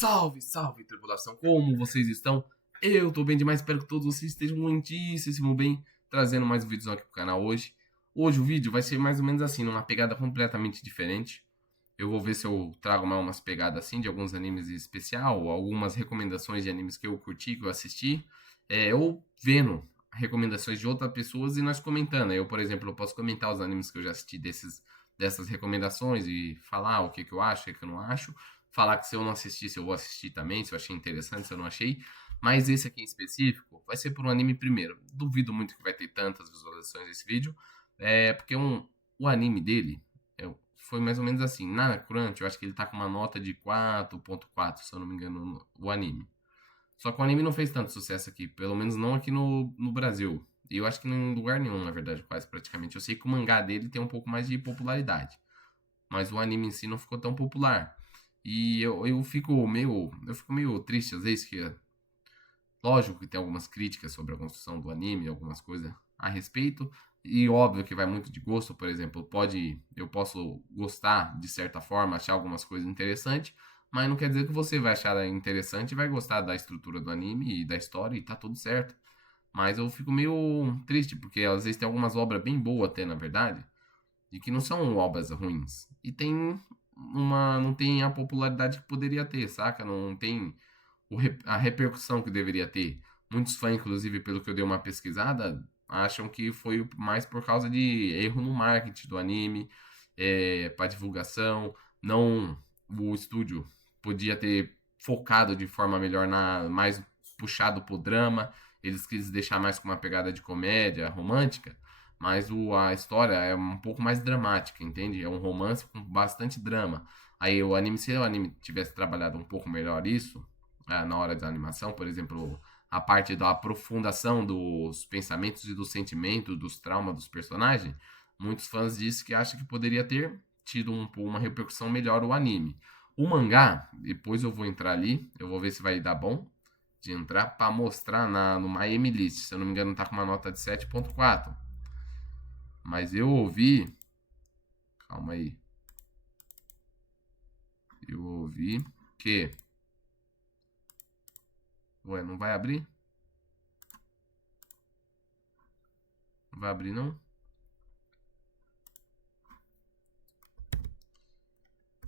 Salve, salve, tribulação! Como vocês estão? Eu tô bem demais, espero que todos vocês estejam muitíssimo bem, trazendo mais um vídeo aqui pro canal hoje. Hoje o vídeo vai ser mais ou menos assim, numa pegada completamente diferente. Eu vou ver se eu trago mais umas pegadas assim, de alguns animes em especial, algumas recomendações de animes que eu curti, que eu assisti, ou vendo recomendações de outras pessoas e nós comentando. Eu, por exemplo, eu posso comentar os animes que eu já assisti dessas recomendações e falar o que, que eu acho, o que, que eu não acho. Falar que se eu não assistisse, eu vou assistir também, se eu achei interessante, se eu não achei. Mas esse aqui em específico vai ser por um anime primeiro. Duvido muito que vai ter tantas visualizações esse vídeo. Porque o anime dele foi mais ou menos assim. Na Crunch, eu acho que ele tá com uma nota de 4.4, se eu não me engano, o anime. Só que o anime não fez tanto sucesso aqui, pelo menos não aqui no Brasil. E eu acho que em lugar nenhum, na verdade, quase praticamente. Eu sei que o mangá dele tem um pouco mais de popularidade, mas o anime em si não ficou tão popular. E eu fico meio triste às vezes que, lógico que tem algumas críticas sobre a construção do anime, algumas coisas a respeito, e óbvio que vai muito de gosto, por exemplo, eu posso gostar de certa forma, achar algumas coisas interessantes, mas não quer dizer que você vai achar interessante e vai gostar da estrutura do anime e da história e tá tudo certo. Mas eu fico meio triste, porque às vezes tem algumas obras bem boas até, na verdade, e que não são obras ruins. E não tem a popularidade que poderia ter, saca? Não tem a repercussão que deveria ter. Muitos fãs, inclusive, pelo que eu dei uma pesquisada, acham que foi mais por causa de erro no marketing do anime, para divulgação. Não, o estúdio podia ter focado de forma melhor mais puxado pro drama. Eles quis deixar mais com uma pegada de comédia romântica, mas a história é um pouco mais dramática, entende? É um romance com bastante drama. Aí se o anime tivesse trabalhado um pouco melhor isso, na hora da animação, por exemplo, a parte da aprofundação dos pensamentos e dos sentimentos, dos traumas dos personagens, muitos fãs dizem que acham que poderia ter tido uma repercussão melhor o anime. O mangá, depois eu vou entrar ali, eu vou ver se vai dar bom de entrar para mostrar no Miami List. Se eu não me engano, tá com uma nota de 7.4. Mas eu ouvi. Calma aí. Eu ouvi que. Ué, não vai abrir? Não vai abrir, não?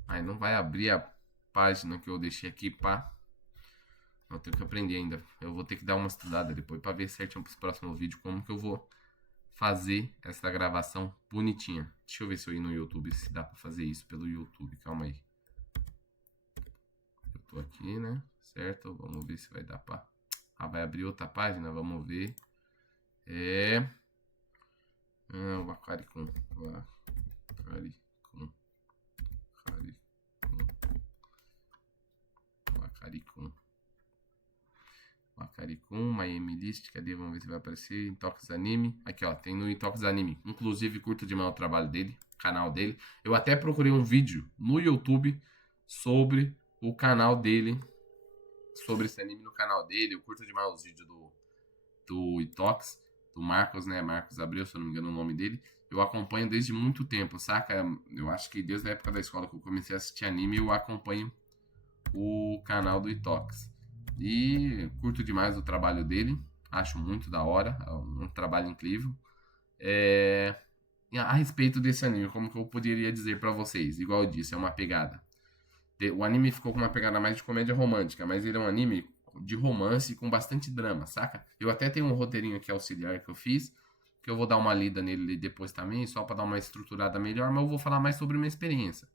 Aí não vai abrir a página que eu deixei aqui, pá. Eu tenho que aprender ainda. Eu vou ter que dar uma estudada depois para ver certinho pros próximos vídeos como que eu vou fazer essa gravação bonitinha. Deixa eu ver se eu ir no YouTube, se dá para fazer isso pelo YouTube. Calma aí. Eu tô aqui, né? Certo? Vamos ver se vai dar pra... Ah, vai abrir outra página, vamos ver. O Acaricum. Acaricum. Acaricum. Acaricum, Miami List, cadê? Vamos ver se vai aparecer. Intox Anime. Aqui, ó, tem no Intox Anime. Inclusive, curto demais o trabalho dele, canal dele. Eu até procurei um vídeo no YouTube sobre o canal dele, sobre esse anime no canal dele. Eu curto demais os vídeos do Itox, do Marcos, né? Marcos Abreu, se eu não me engano o nome dele. Eu acompanho desde muito tempo, saca? Eu acho que desde a época da escola que eu comecei a assistir anime, eu acompanho o canal do Itox. E curto demais o trabalho dele, acho muito da hora, é um trabalho incrível. E a respeito desse anime, como que eu poderia dizer pra vocês? Igual eu disse, é uma pegada. O anime ficou com uma pegada mais de comédia romântica, mas ele é um anime de romance com bastante drama, saca? Eu até tenho um roteirinho aqui auxiliar que eu fiz, que eu vou dar uma lida nele depois também, só para dar uma estruturada melhor, mas eu vou falar mais sobre minha experiência,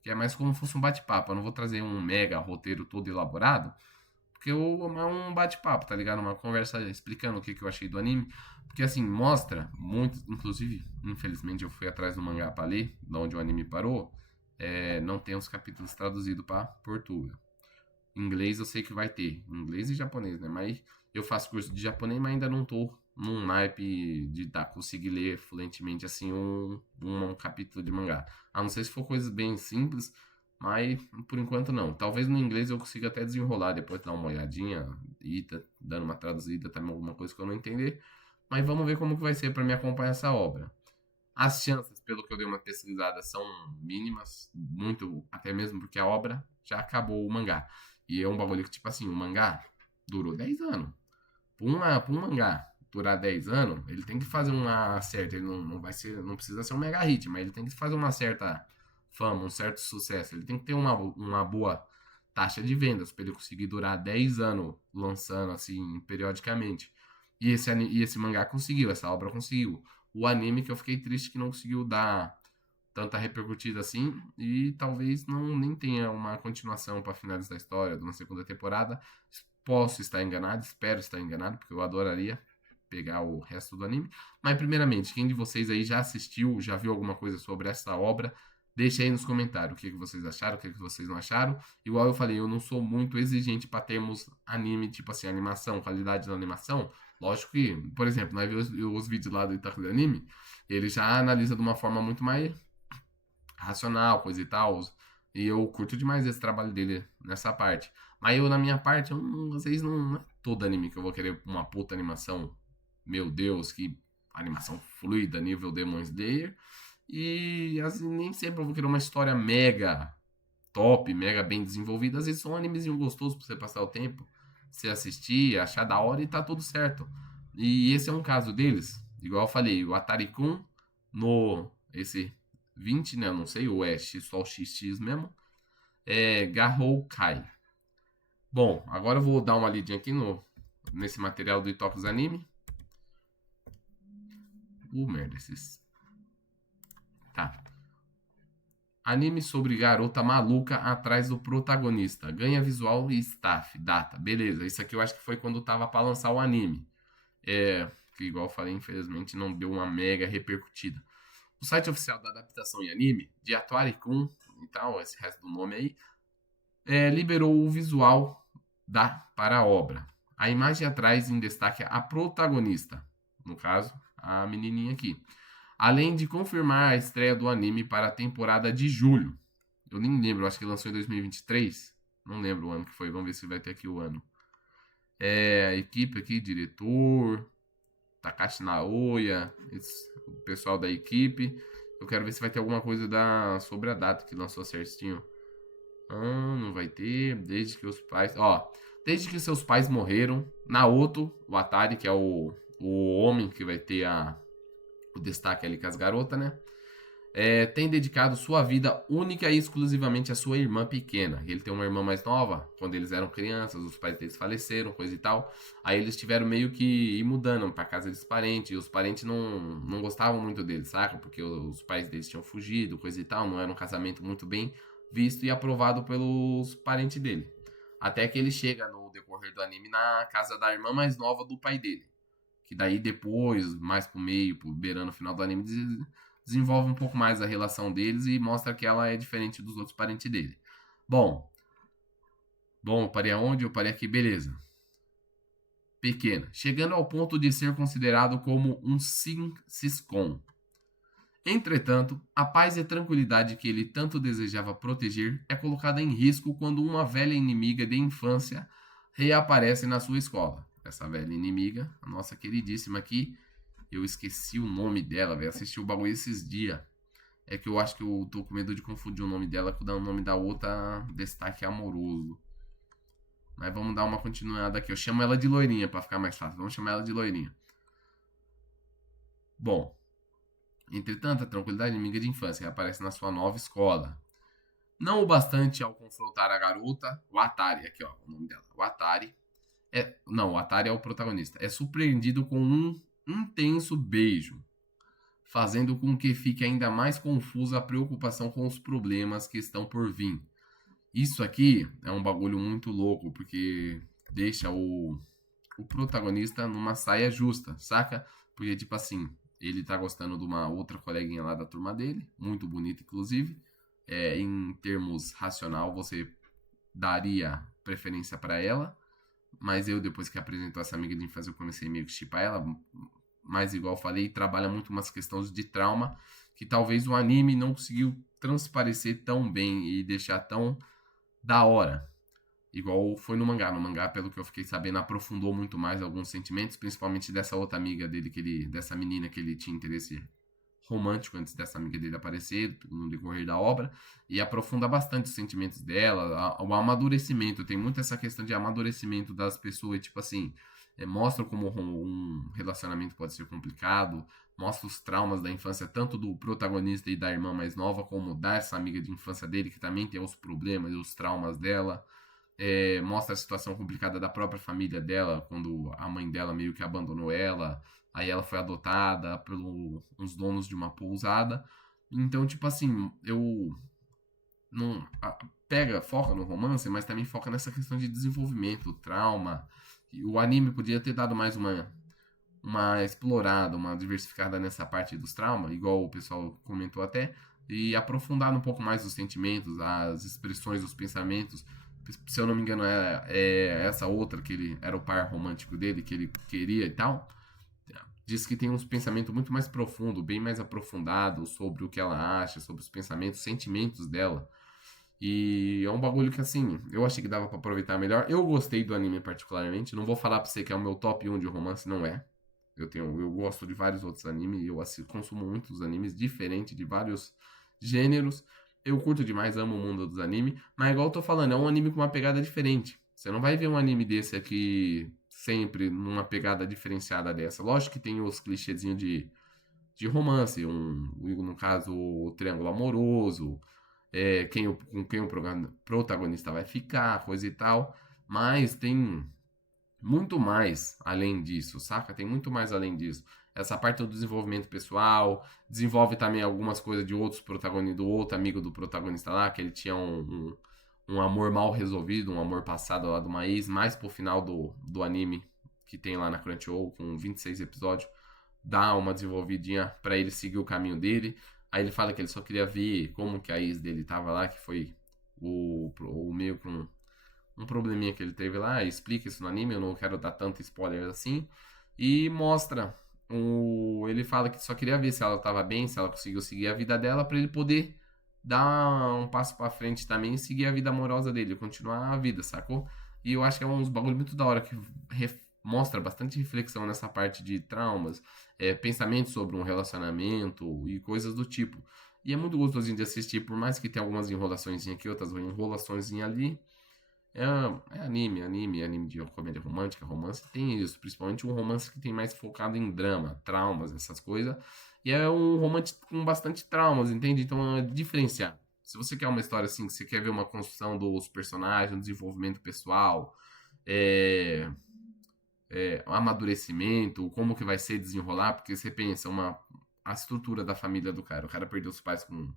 que é mais como se fosse um bate-papo. Eu não vou trazer um mega roteiro todo elaborado, porque é um bate-papo, tá ligado? Uma conversa explicando o que, que eu achei do anime. Porque assim, mostra muito. Inclusive, infelizmente, eu fui atrás do mangá pra ler, de onde o anime parou. Não tem os capítulos traduzidos pra português. Inglês eu sei que vai ter. Inglês e japonês, né? Mas eu faço curso de japonês, mas ainda não tô num naipe de conseguir ler fluentemente assim um capítulo de mangá. A não ser se for coisas bem simples, mas por enquanto não. Talvez no inglês eu consiga até desenrolar, depois dar uma olhadinha e dando uma traduzida também, alguma coisa que eu não entender. Mas vamos ver como que vai ser para me acompanhar essa obra. As chances, pelo que eu dei uma pesquisada, são mínimas, muito, até mesmo porque a obra já acabou o mangá. E é um bagulho que, tipo assim, o mangá durou 10 anos. Pra um mangá durar 10 anos, ele tem que fazer uma certa. Ele não vai ser. Não precisa ser um mega hit, mas ele tem que fazer uma certa fama, um certo sucesso. Ele tem que ter uma boa taxa de vendas para ele conseguir durar 10 anos lançando assim periodicamente. E esse mangá conseguiu, essa obra conseguiu. O anime que eu fiquei triste que não conseguiu dar tanta repercutida assim e talvez não nem tenha uma continuação para finalizar a história de uma segunda temporada. Posso estar enganado, espero estar enganado, porque eu adoraria pegar o resto do anime. Mas primeiramente, quem de vocês aí já assistiu, já viu alguma coisa sobre essa obra? Deixa aí nos comentários o que vocês acharam, o que vocês não acharam. Igual eu falei, eu não sou muito exigente para termos anime, tipo assim, animação, qualidade da animação. Lógico que, por exemplo, nós vemos os vídeos lá do Itaku do Anime, ele já analisa de uma forma muito mais racional, coisa e tal. E eu curto demais esse trabalho dele nessa parte. Mas eu, na minha parte, vocês não é todo anime que eu vou querer uma puta animação. Meu Deus, que animação fluida, nível Demon Slayer. E assim, nem sempre eu vou querer uma história mega top, mega bem desenvolvida. Às vezes são um animezinho gostoso pra você passar o tempo, você assistir, achar da hora e tá tudo certo. E esse é um caso deles. Igual eu falei, o Atari Kun no esse 20, né? Eu não sei, ou é X, só o XX mesmo. É Garou Kai. Bom, agora eu vou dar uma lidinha aqui nesse material do Itokus Anime. Merda, esses. Tá. Anime sobre garota maluca atrás do protagonista. Ganha visual e staff. Data. Beleza. Isso aqui eu acho que foi quando tava pra lançar o anime. Que igual eu falei, infelizmente não deu uma mega repercutida. O site oficial da adaptação em anime, de Atari-kun e tal, esse resto do nome aí, liberou o visual para a obra. A imagem atrás em destaque a protagonista, no caso, a menininha aqui. Além de confirmar a estreia do anime para a temporada de julho. Eu nem lembro, acho que lançou em 2023. Não lembro o ano que foi, vamos ver se vai ter aqui o ano. A equipe aqui, diretor, Takashi Naoya, o pessoal da equipe. Eu quero ver se vai ter alguma coisa sobre a data que lançou certinho. Não vai ter. Desde que os pais. Desde que seus pais morreram. Naoto, o Atari, que é o homem que vai ter o destaque ali com as garotas, né? Tem dedicado sua vida única e exclusivamente à sua irmã pequena. Ele tem uma irmã mais nova, quando eles eram crianças, os pais deles faleceram, coisa e tal. Aí eles tiveram meio que ir mudando pra casa dos parentes, e os parentes não gostavam muito deles, saca? Porque os pais deles tinham fugido, coisa e tal, não era um casamento muito bem visto e aprovado pelos parentes dele. Até que ele chega no decorrer do anime na casa da irmã mais nova do pai dele. Que daí depois, mais pro meio, beirando o final do anime, desenvolve um pouco mais a relação deles e mostra que ela é diferente dos outros parentes dele. Bom, eu parei aonde? Eu parei aqui, beleza. Pequena, chegando ao ponto de ser considerado como um Siscon. Entretanto, a paz e tranquilidade que ele tanto desejava proteger é colocada em risco quando uma velha inimiga de infância reaparece na sua escola. Essa velha inimiga, a nossa queridíssima aqui, eu esqueci o nome dela, velho. Assisti o bagulho esses dias. É que eu acho que eu tô com medo de confundir o nome dela com o nome da outra destaque amoroso. Mas vamos dar uma continuada aqui. Eu chamo ela de loirinha pra ficar mais fácil. Vamos chamar ela de loirinha. Bom, entretanto, a tranquilidade inimiga de infância aparece na sua nova escola. Não o bastante ao confrontar a garota, o Atari, aqui ó, o nome dela. O Atari. Não, o Atari é o protagonista. É surpreendido com um intenso beijo, fazendo com que fique ainda mais confusa a preocupação com os problemas que estão por vir. Isso aqui é um bagulho muito louco, porque deixa o protagonista numa saia justa, saca? Porque, tipo assim, ele tá gostando de uma outra coleguinha lá da turma dele, muito bonita, inclusive. Em termos racional, você daria preferência para ela, mas eu, depois que apresentou essa amiga de infância, eu comecei meio que chipar ela, mas igual eu falei, trabalha muito umas questões de trauma que talvez o anime não conseguiu transparecer tão bem e deixar tão da hora. Igual foi no mangá. No mangá, pelo que eu fiquei sabendo, aprofundou muito mais alguns sentimentos, principalmente dessa outra amiga dele, dessa menina que ele tinha interesse romântico antes dessa amiga dele aparecer no decorrer da obra, e aprofunda bastante os sentimentos dela, o amadurecimento. Tem muito essa questão de amadurecimento das pessoas, tipo assim, mostra como um relacionamento pode ser complicado, mostra os traumas da infância, tanto do protagonista e da irmã mais nova, como dessa amiga de infância dele, que também tem os problemas e os traumas dela. Mostra a situação complicada da própria família dela, quando a mãe dela meio que abandonou ela, aí ela foi adotada pelos uns donos de uma pousada. Então, tipo assim, eu não foca no romance, mas também foca nessa questão de desenvolvimento, trauma. E o anime podia ter dado mais uma explorada, uma diversificada nessa parte dos traumas, igual o pessoal comentou até, e aprofundar um pouco mais os sentimentos, as expressões dos pensamentos. Se eu não me engano, é essa outra que ele era o par romântico dele, que ele queria e tal. Diz que tem uns pensamentos muito mais profundos, bem mais aprofundados sobre o que ela acha, sobre os pensamentos, sentimentos dela. E é um bagulho que, assim, eu achei que dava pra aproveitar melhor. Eu gostei do anime particularmente. Não vou falar pra você que é o meu top 1 de romance, não é. Eu gosto de vários outros animes. Eu consumo muitos animes diferentes, de vários gêneros. Eu curto demais, amo o mundo dos animes. Mas, igual eu tô falando, é um anime com uma pegada diferente. Você não vai ver um anime desse aqui sempre numa pegada diferenciada dessa. Lógico que tem os clichêzinhos de romance, no caso, o triângulo amoroso, com quem o protagonista vai ficar, coisa e tal. Mas tem muito mais além disso, saca? Tem muito mais além disso. Essa parte do desenvolvimento pessoal, desenvolve também algumas coisas de outros protagonistas, do outro amigo do protagonista lá, que ele tinha um amor mal resolvido, um amor passado lá de uma ex, mais pro final do anime que tem lá na Crunchyroll, com 26 episódios, dá uma desenvolvidinha pra ele seguir o caminho dele. Aí ele fala que ele só queria ver como que a ex dele tava lá, que foi o meio com um probleminha que ele teve lá, explica isso no anime, eu não quero dar tanto spoiler assim, e mostra ele fala que só queria ver se ela tava bem, se ela conseguiu seguir a vida dela pra ele poder dar um passo pra frente também e seguir a vida amorosa dele, continuar a vida, sacou? E eu acho que é uns bagulho muito da hora que mostra bastante reflexão nessa parte de traumas, pensamentos sobre um relacionamento e coisas do tipo. E é muito gostosinho de assistir, por mais que tenha algumas enrolações aqui, outras enrolações ali. É, anime de comédia romântica, romance, tem isso. Principalmente um romance que tem mais focado em drama, traumas, essas coisas. E é um romance com bastante traumas, entende? Então é diferenciado. Se você quer uma história assim, que você quer ver uma construção dos personagens, um desenvolvimento pessoal, é, um amadurecimento, como que vai ser desenrolar, porque você pensa a estrutura da família do cara. O cara perdeu os pais com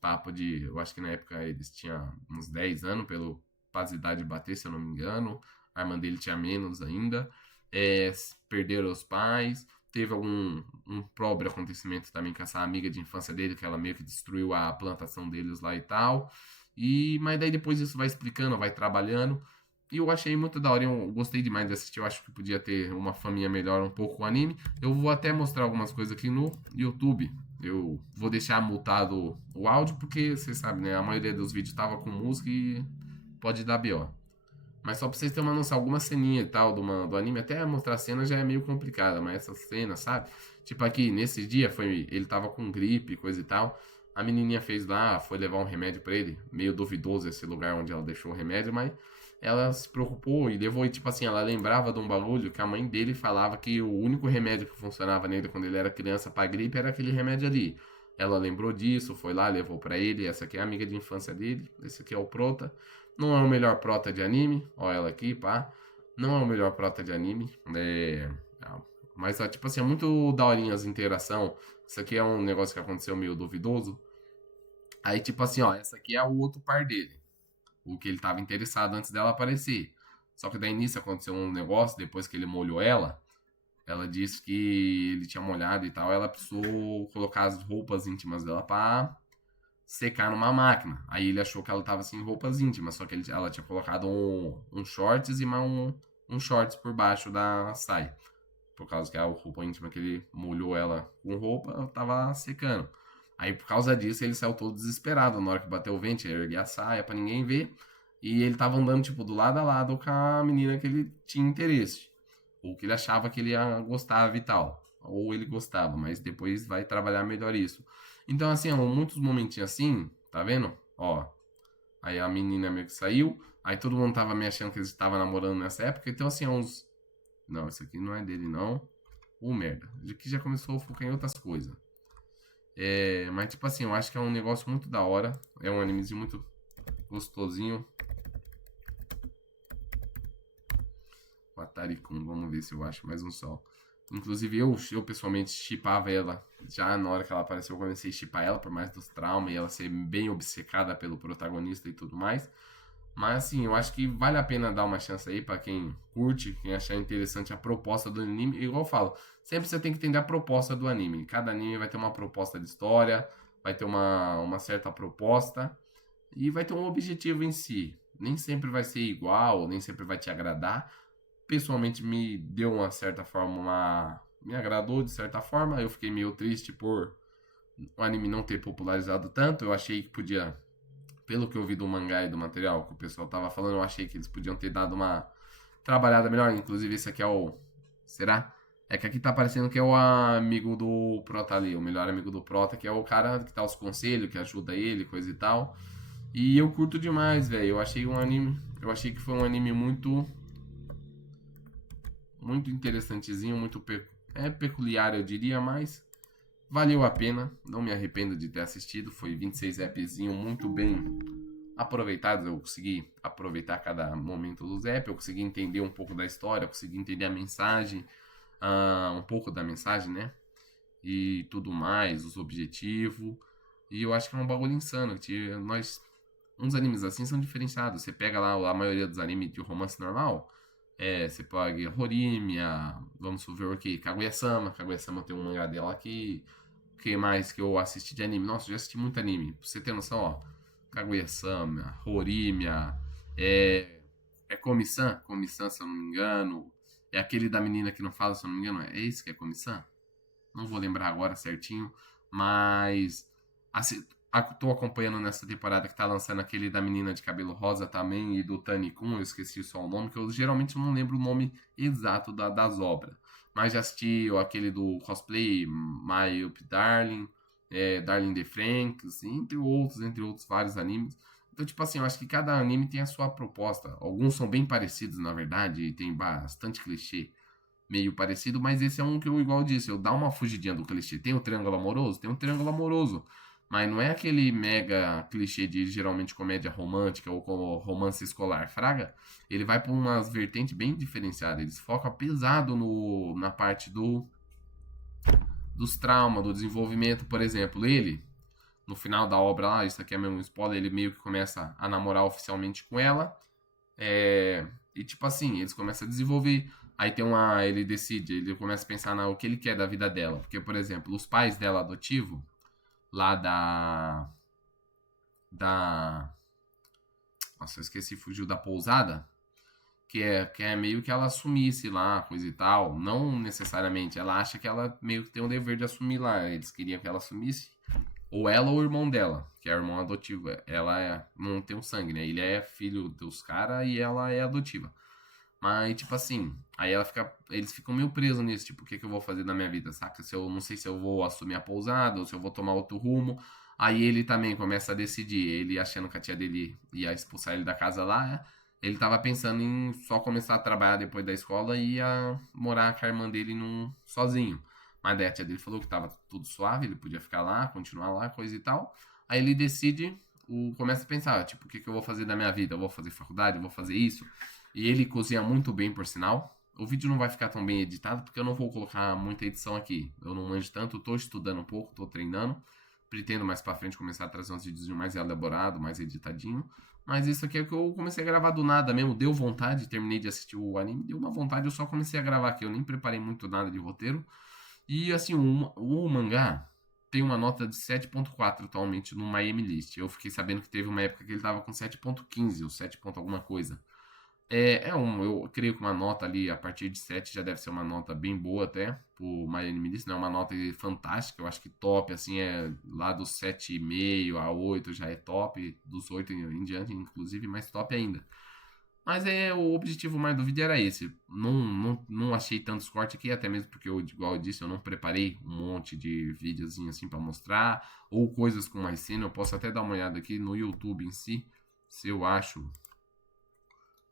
papo de, eu acho que na época eles tinham uns 10 anos, pelo paz de idade bater, se eu não me engano. A irmã dele tinha menos ainda. É, perderam os pais. Teve um próprio acontecimento também com essa amiga de infância dele, que ela meio que destruiu a plantação deles lá e tal. Mas daí depois isso vai explicando, vai trabalhando. E eu achei muito da hora, eu gostei demais de assistir. Eu acho que podia ter uma faminha melhor um pouco o anime. Eu vou até mostrar algumas coisas aqui no YouTube. Eu vou deixar mutado o áudio, porque vocês sabem, né? A maioria dos vídeos tava com música e pode dar BO. Mas só pra vocês terem uma noção, alguma ceninha e tal do anime, até mostrar a cena já é meio complicada, mas essa cena, sabe? Tipo aqui, nesse dia, ele tava com gripe, coisa e tal. A menininha fez lá, foi levar um remédio pra ele. Meio duvidoso esse lugar onde ela deixou o remédio, mas ela se preocupou e levou, e tipo assim, ela lembrava de um bagulho que a mãe dele falava que o único remédio que funcionava nele quando ele era criança pra gripe era aquele remédio ali. Ela lembrou disso, foi lá, levou pra ele. Essa aqui é a amiga de infância dele, esse aqui é o prota. Não é o melhor prota de anime, ó ela aqui, pá. Não é o melhor prota de anime, mas tipo assim, é muito daorinha as interação. Isso aqui é um negócio que aconteceu meio duvidoso. Aí tipo assim, ó, essa aqui é o outro par dele, o que ele estava interessado antes dela aparecer. Só que daí nisso aconteceu um negócio, depois que ele molhou ela disse que ele tinha molhado e tal, ela precisou colocar as roupas íntimas dela para secar numa máquina. Aí ele achou que ela tava sem roupas íntimas, só que ela tinha colocado um shorts e mais um shorts por baixo da saia. Por causa que a roupa íntima que ele molhou ela com roupa, tava secando. Aí por causa disso ele saiu todo desesperado na hora que bateu o vento, ele ergueu a saia pra ninguém ver. E ele tava andando tipo do lado a lado com a menina que ele tinha interesse. Ou que ele achava que ele ia gostar e tal. ou ele gostava, mas depois vai trabalhar melhor isso. Então, assim, ó, muitos momentinhos assim, tá vendo? Ó, aí a menina meio que saiu, aí todo mundo tava me achando que eles estavam namorando nessa época, então, assim, uns. Não, isso aqui não é dele, não. Merda. Aqui já começou a focar em outras coisas. Mas, tipo assim, eu acho que é um negócio muito da hora. É um animezinho muito gostosinho. O Atari-kun, vamos ver se eu acho mais um só. Inclusive, eu pessoalmente shippava ela. Já na hora que ela apareceu, eu comecei a shippar ela, por mais dos traumas e ela ser bem obcecada pelo protagonista e tudo mais. Mas assim, eu acho que vale a pena dar uma chance aí pra quem curte, quem achar interessante a proposta do anime. Igual eu falo, sempre você tem que entender a proposta do anime. Cada anime vai ter uma proposta de história, vai ter uma certa proposta e vai ter um objetivo em si. Nem sempre vai ser igual, nem sempre vai te agradar. Pessoalmente me deu uma certa forma, me agradou de certa forma. Eu fiquei meio triste por o anime não ter popularizado tanto. Eu achei que podia, pelo que eu vi do mangá e do material que o pessoal tava falando, eu achei que eles podiam ter dado uma trabalhada melhor. Inclusive, esse aqui é o. Será? É que aqui tá parecendo que é o amigo do Prota ali, o melhor amigo do Prota, que é o cara que dá os conselhos, que ajuda ele, coisa e tal. E eu curto demais, velho. Eu achei um anime. Eu achei que foi um anime muito interessantezinho, peculiar, eu diria, mas valeu a pena. Não me arrependo de ter assistido. Foi 26 appzinho muito bem aproveitados. Eu consegui aproveitar cada momento do Zap, eu consegui entender um pouco da história, eu consegui entender a mensagem, um pouco da mensagem, né? E tudo mais, os objetivos. E eu acho que é um bagulho insano. Uns animes assim são diferenciados. Você pega lá a maioria dos animes de romance normal. Você pega Horimiya, vamos ver o que? Kaguya-sama. Kaguya-sama tem um mangá dela aqui. O que mais que eu assisti de anime? Nossa, eu já assisti muito anime. Pra você ter noção, ó. Kaguya-sama, Horimiya, é Komi-san, se eu não me engano. É aquele da menina que não fala, se eu não me engano. É esse que é Komi-san? Não vou lembrar agora certinho, mas assim, tô acompanhando nessa temporada que tá lançando aquele da menina de cabelo rosa também e do Tani-kun, eu esqueci só o nome, que eu geralmente não lembro o nome exato das obras. Mas já assisti aquele do cosplay, My Up Darling, Darling the Franxx, entre outros vários animes. Então, tipo assim, eu acho que cada anime tem a sua proposta. Alguns são bem parecidos, na verdade, e tem bastante clichê meio parecido, mas esse é um que eu, igual disse, eu dá uma fugidinha do clichê. Tem o triângulo amoroso? Tem um triângulo amoroso. Mas não é aquele mega clichê de geralmente comédia romântica ou como romance escolar, fraga. Ele vai para umas vertentes bem diferenciadas. Eles focam pesado na parte dos traumas, do desenvolvimento, por exemplo. Ele, no final da obra lá, isso aqui é mesmo um spoiler, ele meio que começa a namorar oficialmente com ela. E tipo assim, eles começam a desenvolver. Aí tem uma. Ele decide, ele começa a pensar o que ele quer da vida dela. Porque, por exemplo, os pais dela adotivo, lá Da. Nossa, eu esqueci, fugiu da pousada. Que é meio que ela assumisse lá, coisa e tal. Não necessariamente. Ela acha que ela meio que tem o dever de assumir lá. Eles queriam que ela assumisse. Ou ela ou o irmão dela, que é o irmão adotivo. Não tem o sangue, né? Ele é filho dos caras e ela é adotiva. Mas, tipo assim, aí eles ficam meio presos nisso, tipo, o que que eu vou fazer na minha vida, saca? Se eu não sei se eu vou assumir a pousada ou se eu vou tomar outro rumo. Aí ele também começa a decidir, ele achando que a tia dele ia expulsar ele da casa lá, ele tava pensando em só começar a trabalhar depois da escola e ia morar com a irmã dele sozinho. Mas daí a tia dele falou que tava tudo suave, ele podia ficar lá, continuar lá, coisa e tal. Aí ele decide, começa a pensar, tipo, o que que eu vou fazer da minha vida? Eu vou fazer faculdade, eu vou fazer isso? E ele cozinha muito bem, por sinal. O vídeo não vai ficar tão bem editado porque eu não vou colocar muita edição aqui. Eu não manjo tanto, tô estudando um pouco, tô treinando. Pretendo mais pra frente começar a trazer uns vídeos mais elaborados, mais editadinho. Mas isso aqui é que eu comecei a gravar do nada mesmo. Deu vontade, terminei de assistir o anime. Deu uma vontade, eu só comecei a gravar aqui. Eu nem preparei muito nada de roteiro. E assim, o mangá tem uma nota de 7.4 atualmente no Miami List. Eu fiquei sabendo que teve uma época que ele tava com 7.15 ou 7 alguma coisa. Eu creio que uma nota ali a partir de 7 já deve ser uma nota bem boa até pro My Anime List, né? Uma nota fantástica, eu acho que top, assim, lá dos 7,5 a 8 já é top, dos 8 em diante, inclusive, mais top ainda. Mas o objetivo mais do vídeo era esse. Não achei tantos cortes aqui, até mesmo porque, igual eu disse, eu não preparei um monte de videozinho assim pra mostrar, ou coisas com mais cena. Eu posso até dar uma olhada aqui no YouTube em si, se eu acho,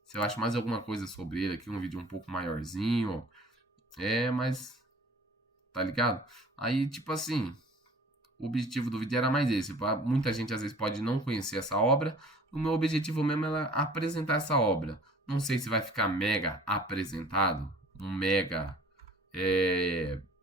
se eu acho mais alguma coisa sobre ele aqui, um vídeo um pouco maiorzinho. Mas tá ligado? Aí, tipo assim, o objetivo do vídeo era mais esse. Muita gente às vezes pode não conhecer essa obra. O meu objetivo mesmo era apresentar essa obra. Não sei se vai ficar mega apresentado, um mega.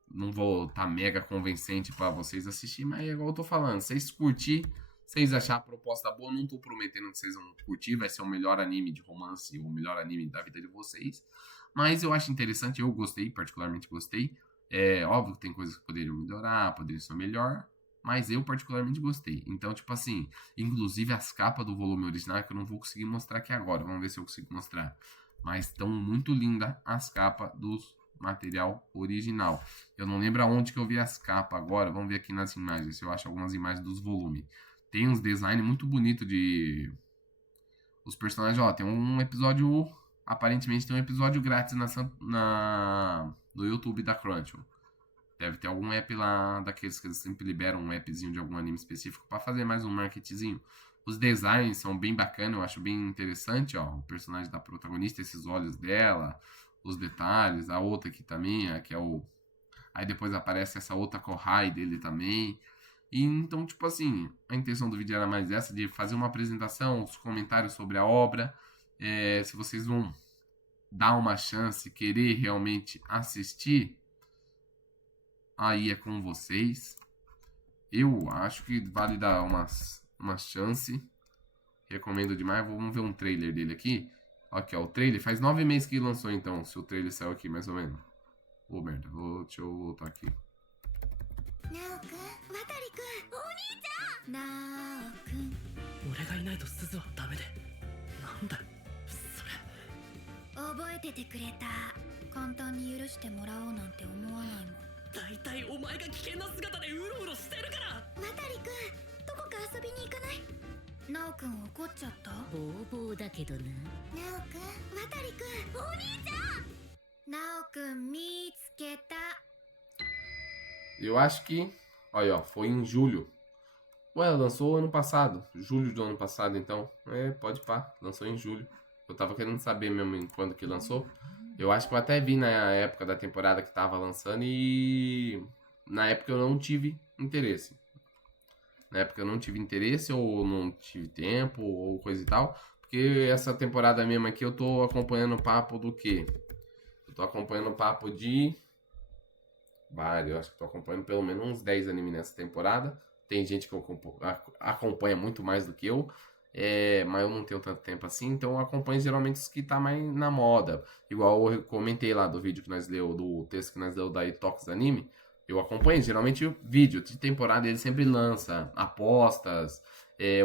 Não vou estar mega convencente para vocês assistirem, mas é igual eu tô falando. Vocês curtir, vocês achar a proposta boa, não tô prometendo que vocês vão curtir, vai ser o melhor anime de romance, o melhor anime da vida de vocês. Mas eu acho interessante, eu gostei, particularmente gostei. É óbvio que tem coisas que poderiam melhorar, poderiam ser melhor, mas eu particularmente gostei. Então, tipo assim, inclusive as capas do volume original, que eu não vou conseguir mostrar aqui agora, vamos ver se eu consigo mostrar. Mas estão muito lindas as capas do material original. Eu não lembro aonde que eu vi as capas agora, vamos ver aqui nas imagens, se eu acho algumas imagens dos volumes. Tem uns design muito bonito de os personagens, ó, tem um episódio, aparentemente tem um episódio grátis no YouTube da Crunchyroll. Deve ter algum app lá daqueles que eles sempre liberam um appzinho de algum anime específico para fazer mais um marketzinho. Os designs são bem bacanas, eu acho bem interessante, ó, o personagem da protagonista, esses olhos dela, os detalhes, a outra aqui também, que é o aí depois aparece essa outra Kohai dele também. E então, tipo assim, a intenção do vídeo era mais essa, de fazer uma apresentação, os comentários sobre a obra. Se vocês vão dar uma chance, querer realmente assistir, aí é com vocês. Eu acho que vale dar uma chance. Recomendo demais. Vamos ver um trailer dele aqui. Aqui, ó, o trailer faz 9 meses que lançou, então, se o trailer saiu aqui, mais ou menos. Ô, merda, deixa eu voltar aqui. ナオくん、渡くん、お兄ちゃん。ナオくん。俺がいないと鈴はダメで。なんだよそれ。覚えててくれた。簡単に許してもらおうなんて思わないもん。大体お前が危険な姿でうろうろしてるから。渡くん、どこか遊びに行かない？ナオくん怒っちゃった？ボーボーだけどな。ナオくん、渡くん、お兄ちゃん。ナオくん見つけた。 Eu acho que, olha, ó, foi em julho. Ué, lançou ano passado, julho do ano passado, então. Pode pá, lançou em julho. Eu tava querendo saber mesmo em quando que lançou. Eu acho que eu até vi na época da temporada que tava lançando e na época eu não tive interesse. Na época eu não tive interesse ou não tive tempo ou coisa e tal. Porque essa temporada mesmo aqui eu tô acompanhando o papo do quê? Eu tô acompanhando o papo de... Eu acho que tô acompanhando pelo menos uns 10 animes nessa temporada. Tem gente que acompanha muito mais do que eu. Mas eu não tenho tanto tempo assim. Então eu acompanho geralmente os que tá mais na moda. Igual eu comentei lá do vídeo que nós leu, do texto que nós leu da Itox Anime. Eu acompanho geralmente o vídeo de temporada. Ele sempre lança apostas,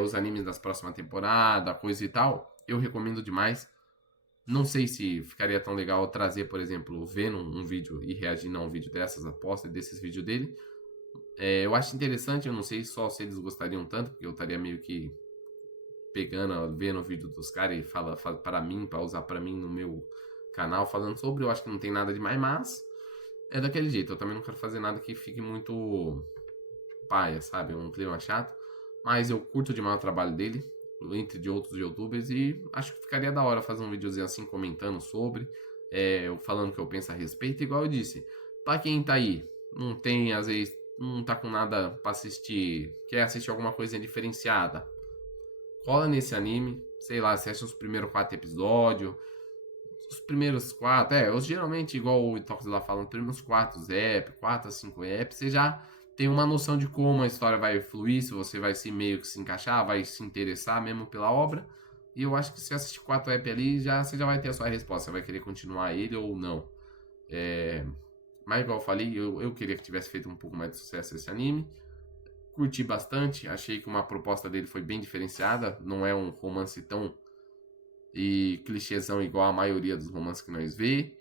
os animes das próximas temporadas, coisa e tal. Eu recomendo demais. Não sei se ficaria tão legal trazer, por exemplo, vendo um vídeo e reagindo a um vídeo dessas apostas, desses vídeos dele. Eu acho interessante, eu não sei só se eles gostariam tanto, porque eu estaria meio que pegando, vendo o vídeo dos caras e fala para mim, para usar para mim no meu canal, falando sobre. Eu acho que não tem nada demais, mas é daquele jeito. Eu também não quero fazer nada que fique muito paia, sabe? Um clima chato. Mas eu curto demais o trabalho dele, entre de outros youtubers, e acho que ficaria da hora fazer um videozinho assim comentando sobre, eu falando o que eu penso a respeito, igual eu disse. Pra quem tá aí, não tem, às vezes, não tá com nada pra assistir, quer assistir alguma coisa diferenciada, cola nesse anime, sei lá, assiste os primeiros 4 episódios, os primeiros 4, eu geralmente, igual o Itox lá falando, os primeiros 4 a 5 apps, você já tem uma noção de como a história vai fluir, se você vai se meio que se encaixar, vai se interessar mesmo pela obra. E eu acho que se assistir 4 apps ali, você já vai ter a sua resposta, você vai querer continuar ele ou não. Mas igual eu falei, eu queria que tivesse feito um pouco mais de sucesso esse anime. Curti bastante, achei que uma proposta dele foi bem diferenciada, não é um romance tão clichêzão igual a maioria dos romances que nós vê.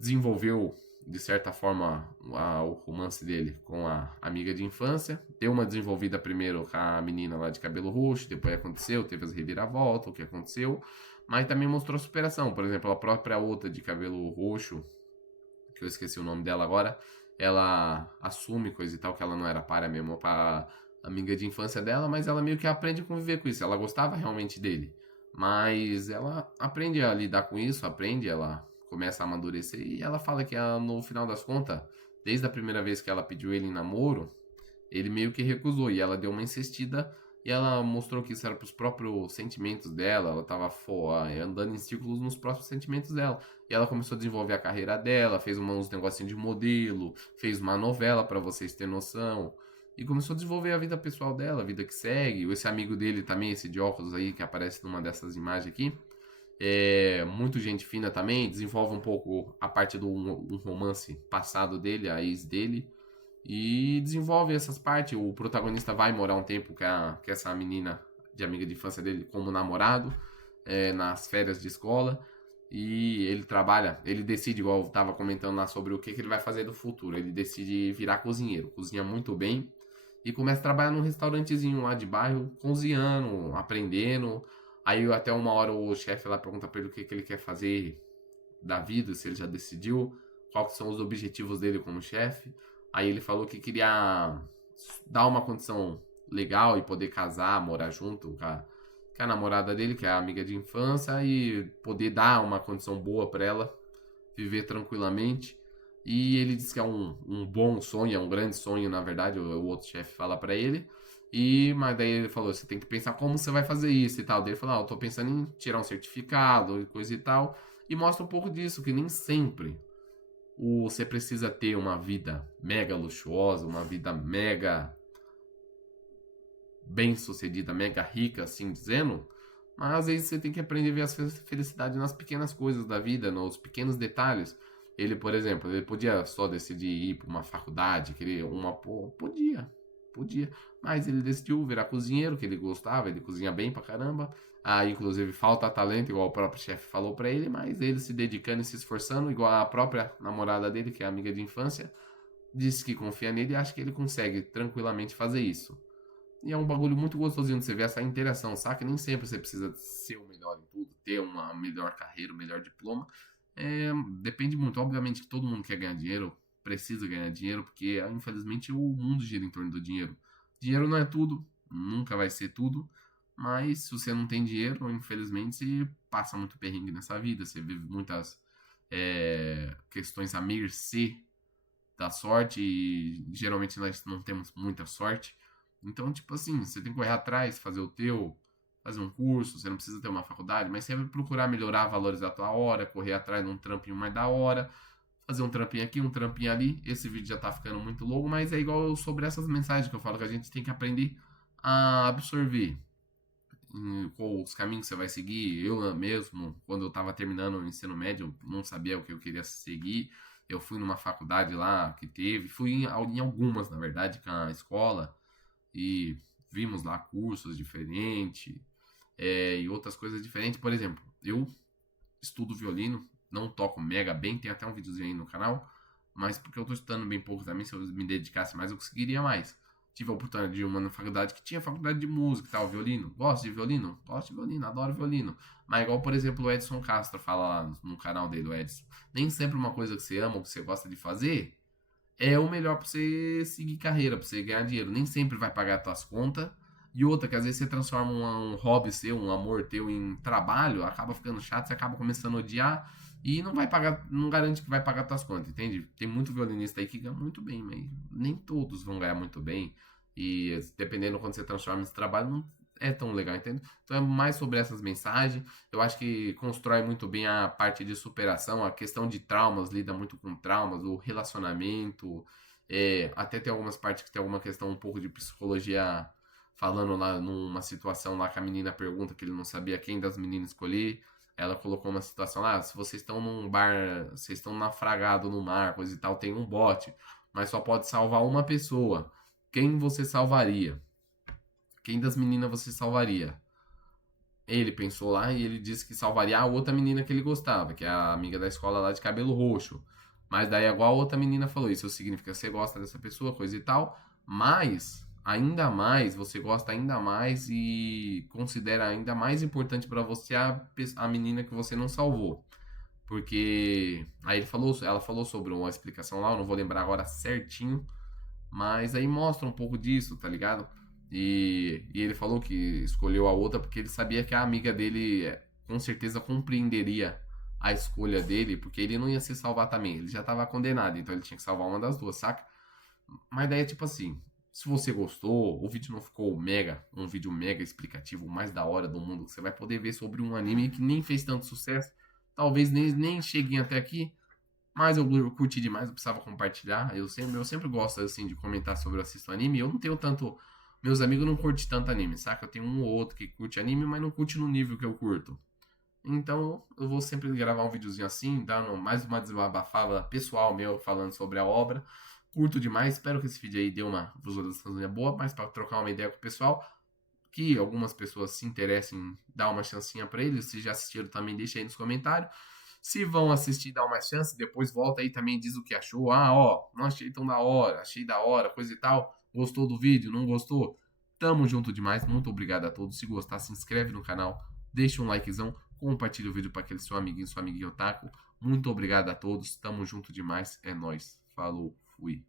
Desenvolveu de certa forma, o romance dele com a amiga de infância. Deu uma desenvolvida primeiro com a menina lá de cabelo roxo, depois aconteceu, teve as reviravoltas, o que aconteceu. Mas também mostrou superação. Por exemplo, a própria outra de cabelo roxo, que eu esqueci o nome dela agora, ela assume coisa e tal, que ela não era para mesmo, para amiga de infância dela, mas ela meio que aprende a conviver com isso. Ela gostava realmente dele, mas ela aprende a lidar com isso, aprende, ela começa a amadurecer e ela fala que no final das contas, desde a primeira vez que ela pediu ele em namoro, ele meio que recusou e ela deu uma insistida e ela mostrou que isso era para os próprios sentimentos dela, ela estava andando em círculos nos próprios sentimentos dela. E ela começou a desenvolver a carreira dela, fez uns negocinhos de modelo, fez uma novela para vocês terem noção. E começou a desenvolver a vida pessoal dela, a vida que segue. Esse amigo dele também, esse de óculos aí, que aparece numa dessas imagens aqui. É muito gente fina também, desenvolve um pouco a parte do um romance passado dele, a ex dele. E desenvolve essas partes. O protagonista vai morar um tempo com essa menina de amiga de infância dele como namorado, nas férias de escola. E ele trabalha, ele decide, igual eu estava comentando lá sobre o que ele vai fazer do futuro. Ele decide virar cozinheiro, cozinha muito bem. E começa a trabalhar num restaurantezinho lá de bairro, cozinhando, aprendendo. Aí até uma hora o chefe lá pergunta pra ele o que ele quer fazer da vida, se ele já decidiu, quais são os objetivos dele como chefe. Aí ele falou que queria dar uma condição legal e poder casar, morar junto com a namorada dele, que é a amiga de infância, e poder dar uma condição boa para ela viver tranquilamente. E ele disse que é um bom sonho, é um grande sonho, na verdade, o outro chefe fala para ele. Mas daí ele falou, você tem que pensar como você vai fazer isso e tal. Daí ele falou, eu tô pensando em tirar um certificado e coisa e tal. E mostra um pouco disso, que nem sempre você precisa ter uma vida mega luxuosa, uma vida mega bem sucedida, mega rica, assim dizendo. Mas às vezes você tem que aprender a ver a felicidade nas pequenas coisas da vida, nos pequenos detalhes. Ele, por exemplo, ele podia só decidir ir para uma faculdade, querer uma... Podia. Mas ele decidiu virar cozinheiro, que ele gostava, ele cozinha bem pra caramba. Inclusive, falta talento, igual o próprio chefe falou pra ele, mas ele se dedicando e se esforçando, igual a própria namorada dele, que é amiga de infância, disse que confia nele e acha que ele consegue tranquilamente fazer isso. E é um bagulho muito gostosinho de você ver essa interação, saca? Nem sempre você precisa ser o melhor em tudo, ter uma melhor carreira, um melhor diploma. Depende muito. Obviamente que todo mundo quer ganhar dinheiro, precisa ganhar dinheiro, porque infelizmente o mundo gira em torno do dinheiro. Dinheiro não é tudo, nunca vai ser tudo, mas se você não tem dinheiro, infelizmente você passa muito perrengue nessa vida, você vive muitas questões à mercê da sorte e geralmente nós não temos muita sorte. Então, tipo assim, você tem que correr atrás, fazer o teu, fazer um curso, você não precisa ter uma faculdade, mas sempre procurar melhorar valores da tua hora, correr atrás de um trampinho mais da hora, fazer um trampinho aqui, um trampinho ali. Esse vídeo já tá ficando muito longo, mas é igual sobre essas mensagens que eu falo que a gente tem que aprender a absorver. Qual os caminhos que você vai seguir. Eu mesmo, quando eu tava terminando o ensino médio, eu não sabia o que eu queria seguir. Eu fui numa faculdade lá que teve, fui em algumas, na verdade, com a escola, e vimos lá cursos diferentes, e outras coisas diferentes. Por exemplo, eu estudo violino, não toco mega bem, tem até um videozinho aí no canal, mas porque eu tô estudando bem pouco também, se eu me dedicasse mais, eu conseguiria mais. Tive a oportunidade de ir uma na faculdade que tinha faculdade de música e tal, violino. Gosto de violino? Gosto de violino, adoro violino. Mas igual, por exemplo, o Edson Castro fala lá no canal dele, o Edson. Nem sempre uma coisa que você ama ou que você gosta de fazer é o melhor pra você seguir carreira, pra você ganhar dinheiro. Nem sempre vai pagar as tuas contas. E outra, que às vezes você transforma um hobby seu, um amor teu em trabalho, acaba ficando chato, você acaba começando a odiar e não vai pagar, não garante que vai pagar tuas contas, entende? Tem muito violinista aí que ganha muito bem, mas nem todos vão ganhar muito bem. E dependendo quando você transforma esse trabalho, não é tão legal, entende? Então é mais sobre essas mensagens. Eu acho que constrói muito bem a parte de superação, a questão de traumas, lida muito com traumas, o relacionamento. Até tem algumas partes que tem alguma questão um pouco de psicologia, falando lá numa situação lá que a menina pergunta que ele não sabia quem das meninas escolher. Ela colocou uma situação lá, se vocês estão num bar, vocês estão naufragados no mar, coisa e tal, tem um bote, mas só pode salvar uma pessoa. Quem você salvaria? Quem das meninas você salvaria? Ele pensou lá e ele disse que salvaria a outra menina que ele gostava, que é a amiga da escola lá de cabelo roxo. Mas daí igual a outra menina falou, isso significa que você gosta dessa pessoa, coisa e tal, mas ainda mais, você gosta ainda mais e considera ainda mais importante pra você a menina que você não salvou. Porque aí ela falou sobre uma explicação lá, eu não vou lembrar agora certinho, mas aí mostra um pouco disso, tá ligado? E ele falou que escolheu a outra porque ele sabia que a amiga dele com certeza compreenderia a escolha dele, porque ele não ia se salvar também, ele já tava condenado, então ele tinha que salvar uma das duas, saca? Mas daí é tipo assim, se você gostou, o vídeo não ficou um vídeo mega explicativo, o mais da hora do mundo, que você vai poder ver sobre um anime que nem fez tanto sucesso, talvez nem cheguem até aqui, mas eu curti demais, eu precisava compartilhar. Eu sempre gosto assim de comentar sobre eu assisto anime. Eu não tenho tanto. Meus amigos não curtem tanto anime, saca? Eu tenho um ou outro que curte anime, mas não curte no nível que eu curto. Então eu vou sempre gravar um videozinho assim, dando mais uma desabafada pessoal meu falando sobre a obra. Curto demais, espero que esse vídeo aí dê uma visualização boa, mas para trocar uma ideia com o pessoal, que algumas pessoas se interessem, dá uma chancinha pra eles. Se já assistiram também, deixa aí nos comentários. Se vão assistir, dá uma chance, depois volta aí também, diz o que achou. Ah, ó, não achei tão da hora, achei da hora, coisa e tal. Gostou do vídeo, não gostou? Tamo junto demais, muito obrigado a todos. Se gostar, se inscreve no canal, deixa um likezão, compartilha o vídeo para aquele seu amiguinho, sua amiguinha otaku. Muito obrigado a todos, tamo junto demais, é nóis. Falou, fui.